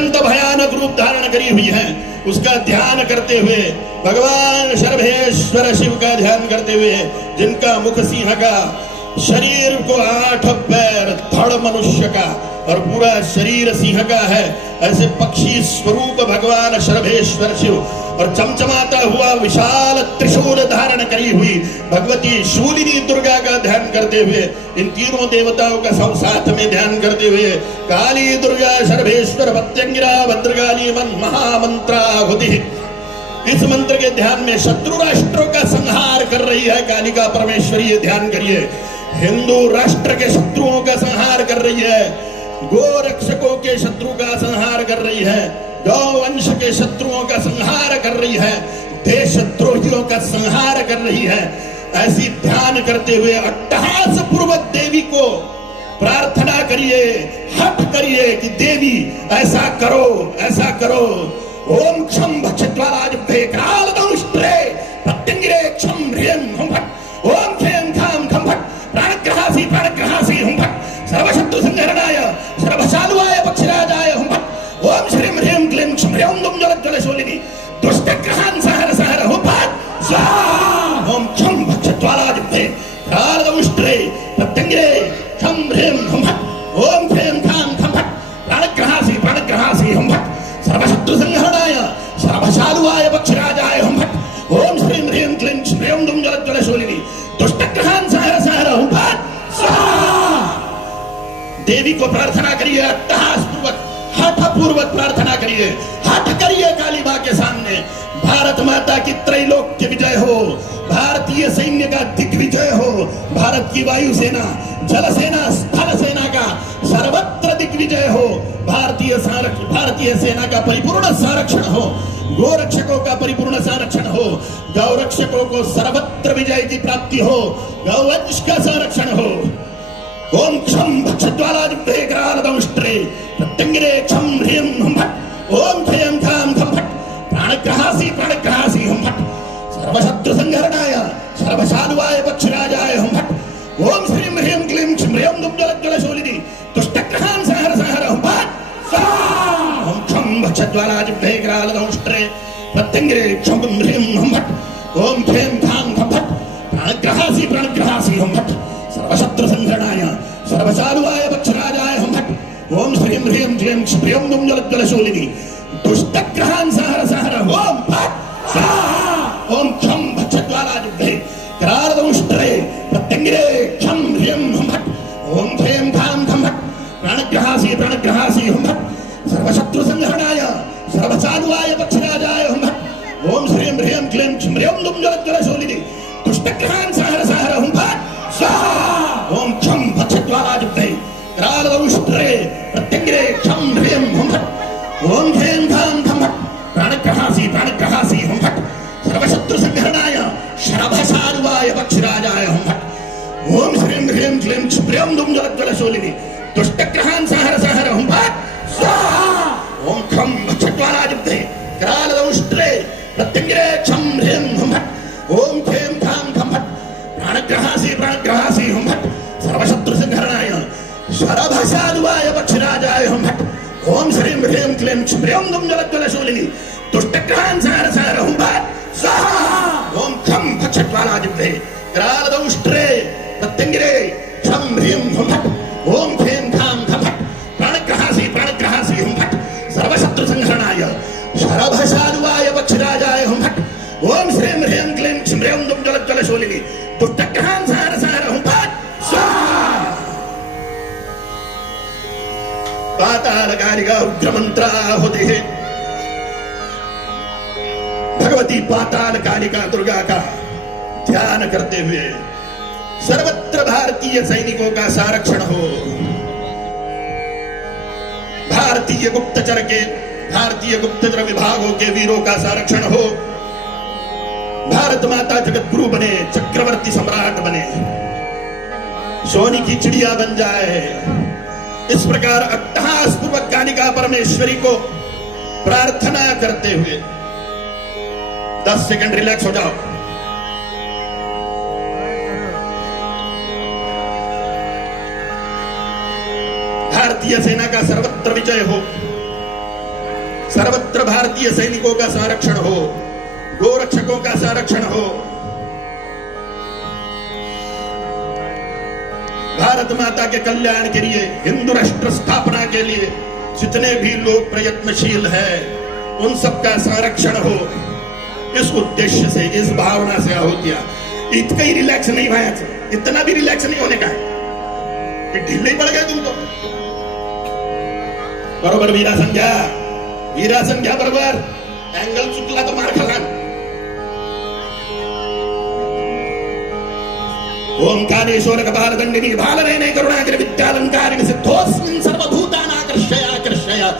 अत्यंत भयानक रूप धारण करी हुई है, उसका ध्यान करते हुए, भगवान सर्वेश्वर शिव का ध्यान करते हुए, जिनका मुख सिंह का, शरीर को 8 पैर, धड़ मनुष्य का और पूरा शरीर सिंह का है, ऐसे पक्षी स्वरूप भगवान सर्वेश्वर शिव और चमचमाता हुआ विशाल त्रिशूल धारण करी हुई भगवती शूलिनी दुर्गा का ध्यान करते हुए, इन तीनों देवताओं का साथ में ध्यान करते हुए, काली दुर्गा सर्वेश्वर भत्यंगिरा भद्रकाली मन महामंत्राहुति, इस मंत्र के ध्यान में शत्रु राष्ट्रों का संहार कर रही है कालिका परमेश्वरी। ध्यान करिए, हिंदू राष्ट्र के शत्रुओं का संहार कर रही है, गो रक्षकों के शत्रु का संहार कर रही है, गौ वंश के शत्रुओं का संहार कर रही है, देशद्रोहियों का संहार कर रही है। ऐसी ध्यान करते हुए अट्टहास पूर्वक देवी को प्रार्थना करिए, हठ करिए कि देवी ऐसा करो, ऐसा करो। ओम क्षम भक्षज्वालाजुभ्ये करालदंष्ट्रे प्रत्यंगिरे क्षम ह्रीं हुं फट्, ओम ह्रीं खां खं फट्, प्राणग्रहासी हुं फट्, सर्वशत्रु संहरणाय सर्वशालुवाय पक्षिराजाय हुं फट्, ओम श्रीं ह्रीं क्लीं क्षं ह्रीं दुं ज्वलज्वलशूलिनी दुष्टग्रहान् सहर सहर हुं फट् स्वाहा। ओम क्षम भक्षज्वालाजुभ्ये करालदंष्ट्रे प्रत्यंगिरे क्षम ह्रीं हुं फट्, ओम ह्रीं खां खं फट्, प्राणग्रहासी हुं फट्, सर्वशत्रु संहरणाय सर्वशालुवाय पक्षिराजाय हुं फट्, ओम श्रीं ह्रीं क्लीं श्रीं दुं ज्वलज्वलशूलिनी दुष्टग्रहान् सहर सहर हुं फट् स्वाहा। देवी को प्रार्थना करिए, अट्टहास पूर्वक, हठ पूर्वक प्रार्थना करिए, हठ करिए काली मां के सामने। भारत माता की त्रैलोक्य विजय हो, भारतीय सैन्य का दिग्विजय हो, भारत की वायुसेना, जल सेना, स्थल सेना का सर्वत्र दिग्विजय हो, भारतीय सेना का परिपूर्ण संरक्षण हो, गो रक्षकों का परिपूर्ण संरक्षण हो, गौ रक्षकों को सर्वत्र विजय की प्राप्ति हो, गौवंश का संरक्षण हो। ओम क्षम भक्षज्वालाजुभ्ये करालदंष्ट्रे प्रत्यंगिरे क्षम ह्रीं हुं फट्, ओम ह्रीं खां खं फट्, प्राणग्रहासी हुं फट्, सर्वशत्रु संहरणाय सर्वशालुवाय पक्षिराजाय हुं फट्, ओम श्रीं ह्रीं क्लीं क्षं ह्रीं दुं ज्वलज्वलशूलिनी दुष्टग्रहान् सहर सहर हुं फट् स्वाहा। ओम क्षम भक्षज्वालाजुभ्ये करालदंष्ट्रे प्रत्यंगिरे क्षम ह्रीं हुं फट्, ओम ह्रीं खां खं फट्, प्राणग्रहासी हुं फट्, सर्वशत्रु संहरणाय सर्वशालुवाय पक्षिराजाय हुं फट्, ओम श्रीं ह्रीं क्लीं क्षं ह्रीं दुं ज्वलज्वलशूलिनी दुष्टग्रहान् सहर सहर हुं फट् स्वाहा। ओम क्षम भक्षज्वालाजुभ्ये करालदंष्ट्रे प्रत्यंगिरे क्षम ह्रीं हुं फट्, ओम ह्रीं खां खं फट्, प्राणग्रहासी हुं फट्, सर्वशत्रु संहरणाय सर्वशालुवाय पक्षिराजाय हुं फट्, ओम श्रीं ह्रीं क्लीं क्षं ह्रीं दुं ज्वलज्वलशूलिनी दुष्टग्रहान् सहर सहर हुं फट् स्वाहा। ओम क्षम भक्षज्वालाजुभ्ये करालदंष्ट्रे प्रत्यंगिरे क्षम ह्रीं हुं फट्, ओम ह्रीं खां खं फट्, प्राणग्रहासी हुं फट्, सर्वशत्रु संहरणाय शरभशालुवाय पक्षिराजाय हुं फट्, ओम श्रीं ह्रीं क्लीं क्षं ह्रीं दुं ज्वलज्वलशूलिनी दुष्टग्रहान् सहर सहर हुं फट् स्वाहा। ओम खं भक्षज्वालाजुभ्ये करालदंष्ट्रे प्रत्यंगिरे क्षम ह्रीं हुं फट्, ओम ह्रीं खां खं फट्, प्राणग्रहासी हुं फट्, सर्वशत्रु संहरणाय शरभशालुवाय पक्षिराजाय हुं फट्, ओम श्रीं ह्रीं क्लीं क्षं ह्रीं दुं ज्वलज्वलशूलिनी दुष्टग्रहान् सहर सहर हुं फट् स्वाहा। ओम खं भक्षज्वालाजुभ्ये करालदंष्ट्रे प्रत्यंगिरे क्षम ह्रीं हुं फट्, ओम ह्रीं खां खं फट्, प्राणग्रहासी हुं फट्, सर्वशत्रु संहरणाय शरभशालुवाय पक्षिराजाय हुं फट्, ओम श्रीं ह्रीं क्लीं क्षं ह्रीं दुं ज्वलज्वलशूलिनी दुष्टग्रहान् सहर सहर हुं फट् स्वाहा। पातालकालिका उग्रमंत्राहुतिः। भगवती पातालकालिका दुर्गा का ध्यान करते हुए सर्वत्र भारतीय सैनिकों का संरक्षण हो, भारतीय गुप्तचर विभागों के वीरों का संरक्षण हो, भारत माता जगत गुरु बने, चक्रवर्ती सम्राट बने, सोने की चिड़िया बन जाए। इस प्रकार अट्टहास पूर्वक कालिका परमेश्वरी को प्रार्थना करते हुए 10 सेकंड रिलैक्स हो जाओ। भारतीय सेना का सर्वत्र विजय हो, सर्वत्र भारतीय सैनिकों का संरक्षण हो, गोरक्षकों का संरक्षण हो। भारत माता के कल्याण के लिए, हिंदू राष्ट्र स्थापना के लिए जितने भी लोग प्रयत्नशील हैं उन सबका संरक्षण हो, इस उद्देश्य से, इस भावना से आहुतियां। इतना ही रिलैक्स नहीं भाई, इतना भी रिलैक्स नहीं होने का है कि ढीले पड़ गए तुम तो। बरोबर वीरा संख्या बरोबर, एंगल चुकला तो मार खाला। ओंकारेश्वर कपाल दंडिनी भालनेने करुणाग्र विद्यालंकारिणी सिद्धोस्मिन् सर्वभूतानाकर्षया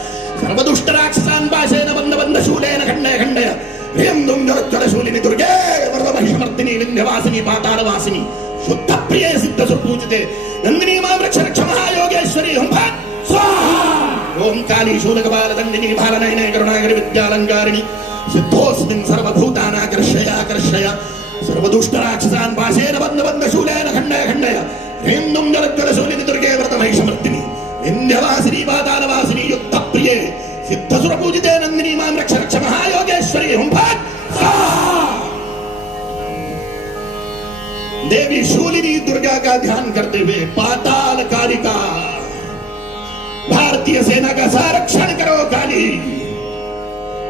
सर्वदुष्ट राक्षसान् पाशेन बन्ध शूलेन खण्डय ह्रीं दुं जलशूलिनी दुर्गे वरदमहिषमर्दिनी विन्ध्यवासिनी पातालवासिनी शुद्ध प्रिय सिद्ध सुपूजिते नंदिनी मां रक्ष महायोगेश्वरी हुं फट् स्वाहा। ओम काली शूल कपाल दंडिनी भालनेने करुणाग्र विद्यालंकारिणी सिद्धोस्मिन् सर्वभूतानाकर्षया सर्वदुष्ट राक्षसान् पाशेन बन्ध शूलेन खण्डय ह्रीं दुं जलशूलिनी दुर्गे वरदमहिषमर्दिनी विन्ध्यवासिनी पातालवासिनी युद्ध प्रिये सिद्धसुर पूजिते नंदिनी मां रक्ष महायोगेश्वरी हुं फट् स्वाहा। देवी शूलिनी दुर्गा का ध्यान करते हुए पाताल कालिका भारतीय सेना का संरक्षण करो काली,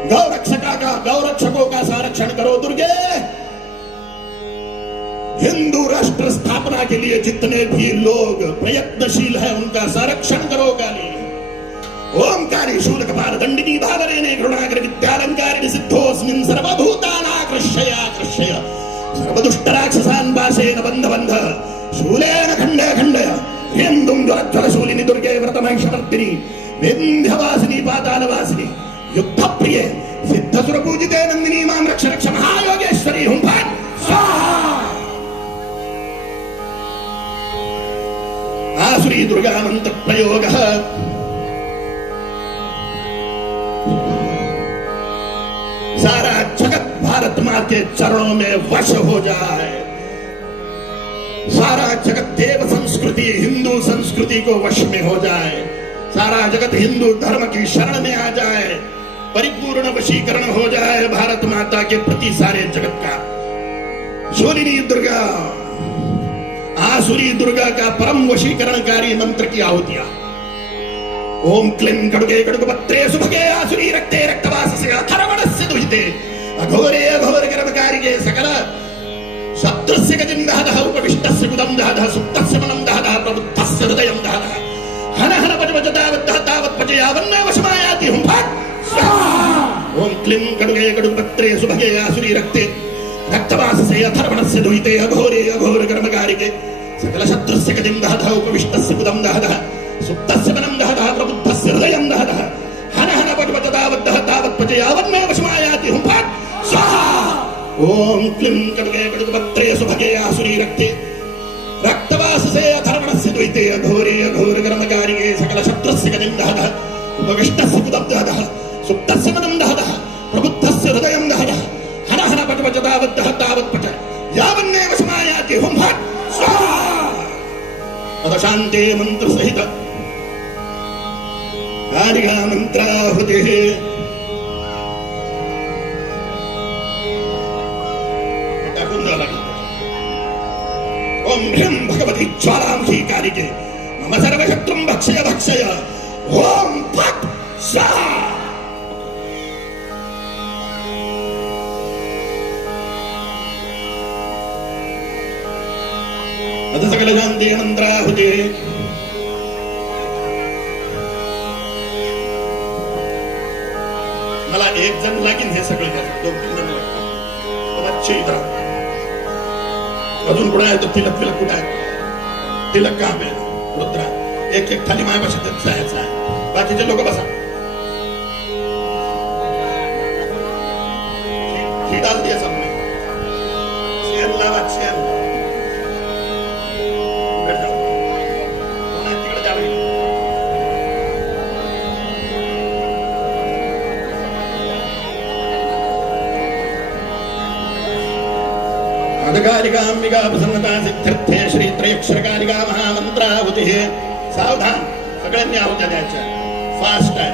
गौरक्षकों का संरक्षण करो दुर्गे। हिंदू राष्ट्र स्थापना के लिए जितने भी लोग प्रयत्नशील हैं उनका संरक्षण करो काली। ओंकारी शूल कपाल दंडिनी भालनेने करुणाग्र विद्यालंकारिणी सिद्धोस्मिन् सर्वभूतानाकर्षया सर्वदुष्ट राक्षसान् पाशेन बन्ध शूलेन खण्डय ह्रीं दुं जलशूलिनी दुर्गे वरदमहिषमर्दिनी विन्ध्यवासिनी पातालवासिनी युद्ध प्रिये सिद्धसुर पूजिते नंदिनी मां रक्ष महायोगेश्वरी हुं फट् स्वाहा। आसुरी दुर्गा मंत्र प्रयोग। सारा जगत भारत मां के चरणों में वश हो जाए, सारा जगत देव संस्कृति हिंदू संस्कृति को वश में हो जाए, सारा जगत हिंदू धर्म की शरण में आ जाए, परिपूर्ण वशीकरण हो जाए भारत माता के प्रति सारे जगत का। शूलिनी दुर्गा, आसुरी दुर्गा का परम वशीकरणकारी मंत्र की आहुतियां। ओम क्लीं गड़ुगे गड़ुगपत्रे सुभगे आसुरी रक्ते रक्तवासस्य अथर्वणस्य दुहिते अघोरे अघोर कर्मकारिके सकल शत्रुस्य गतिं दहदः उपविष्टस्य कुदं दहदः सुप्तस्य मनं दहदः प्रबुद्धस्य हृदयं दहदः हन हन पच तावत् तावत् पच यावन्नेव वशमायाति हुं फट् स्वाहा। ओम क्लीं गड़ुगे गड़ुगपत्रे सुभगे आसुरी रक्ते रक्तवासस्य अथर्वणस्य दुहिते अघोरे अघोर कर्मकारिके सकल शत्रुस्य गतिं दहदः उपविष्टस्य कुदं दहदः सुप्तस्य मनं दहदः प्रबुद्धस्य हृदयं दहदः हन हन पच तावत् पच यावन्नेव वशमायाति हुं फट् स्वाहा। ओम क्लीं गड़ुगे गड़ुगपत्रे सुभगे आसुरी रक्ते रक्तवासस्य अथर्वणस्य द्वैते अघोरे अघोर कर्मकारिके सकल शत्रुस्य गतिं दहदः उपविष्टस्य कुदं दहदः सुप्तस्य मनं दहदः प्रबुद्धस्य हृदयं दहदः हन हन पच तावत् पच यावन्नेव वशमायाति हुं फट् स्वाहा। अथ शान्ते मंत्र सहित कारिका मंत्राहुतिः। ओम ह्रीं भगवती ज्वालामुखी कारिके मम सर्वशत्रुं भक्षय ओम फट् स्वाहा। अथ सकल शान्ते मंत्राहुतिः। मला एक जण लागेल हे सगळे दोन तीन जण लागतात अच्छे इथं अजून कुठं आहे तो तिलक कुठं आहे तिलक का आहे रुद्रा एक खाली मायापाशी जायचं आहे बाकीचे लोक बसा ही डाल दिया सबने शेण लावा शेण तिकडे जावे कालिकांबिका प्रसन्नता सिद्ध्यर्थे श्री त्रयक्षरकालिका महामंत्राहुतिः। सावधान सगळ्यांनी आहुत्या द्यायच्या फास्ट आहे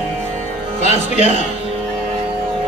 फास्ट घ्या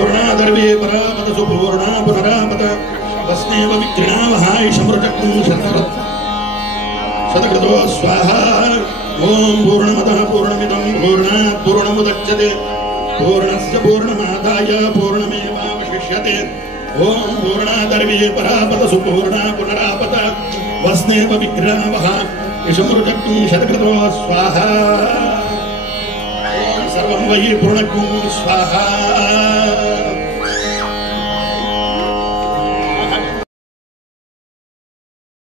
पूर्णादर्वे परापत सुपूर्णा पुनरापत वस्नेव विक्रीणावहायशमृचक्रुं शतकृतो स्वाहा ओम पूर्णमतः पूर्णमिदं पूर्णात् पूर्णमुदच्यते पूर्णस्य पूर्णमादाय पूर्णमेवावशिष्यते ओम पूर्णादर्वे परापत सुपूर्णा पुनरापत वस्नेव विक्रीणावहायशमृचक्रुं शतकृतो स्वाहा सर्वं वै पूर्णक्रुं स्वाहा।